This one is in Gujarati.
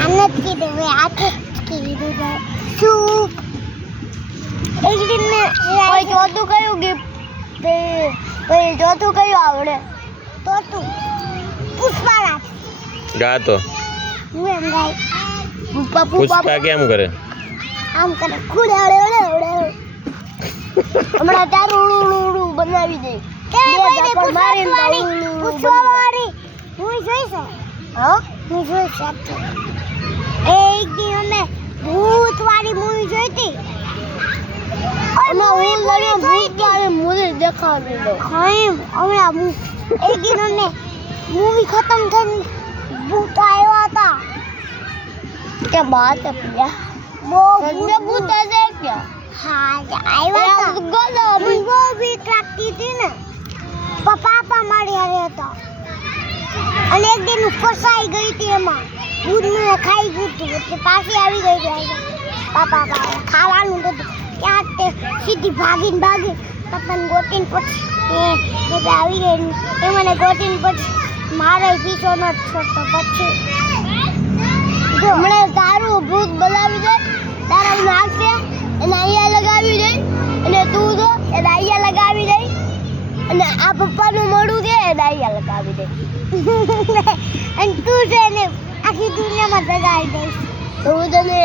આનંદ કીધું વે આતે કીધું છે શું એક દિન મે કોઈ ચોથું કયું ગિફ્ટ કોઈ ચોથું કયું આવડે ચોથું પુષ્પારાજ ગા તો હું એમ ગાય પુષ્પા કેમ કરે આમ કરે ખુડે ઓળે હમણાં તારું ઉડું બનાવી દે પુષ્પાવાળી હું જોઈ છે હા હું જોઈ છે એક દિન અમે ભૂતવાળી મૂવી જોઈ હતી એક દિન અમે મૂવી ખતમ થઈને ભૂત આવ્યા હતા क्या बात है भैया वो भूत ऐसे क्या हाँ આવ્યા હતા ગોલો वो बीक लगती थी ना पापा मारी રહ્યા હતા અને એક દિન ફસાઈ ગઈ હતી એમાં ભૂત મને ખાઈ ગયું હતું એટલે પાછી આવી ગઈ હતી પાપા ખાવાનું હતું ત્યાં તે સીધી ભાગી પપ્પાને ગોતીને પછી એ આવી ગઈ એ મને ગોતીને પછી મારે પીછો ન છોડતો પછી હમણાં તારું ભૂત બોલાવી દે તારા નાખશે એને અહીંયા લગાવી દે અને તું તો એને અહીંયા લગાવી દે અને આ પપ્પાનું મોઢું છે એને અહીંયા લગાવી દે અને તું છે ને આખી દુનિયામાં જગાવી દઈશ હું તને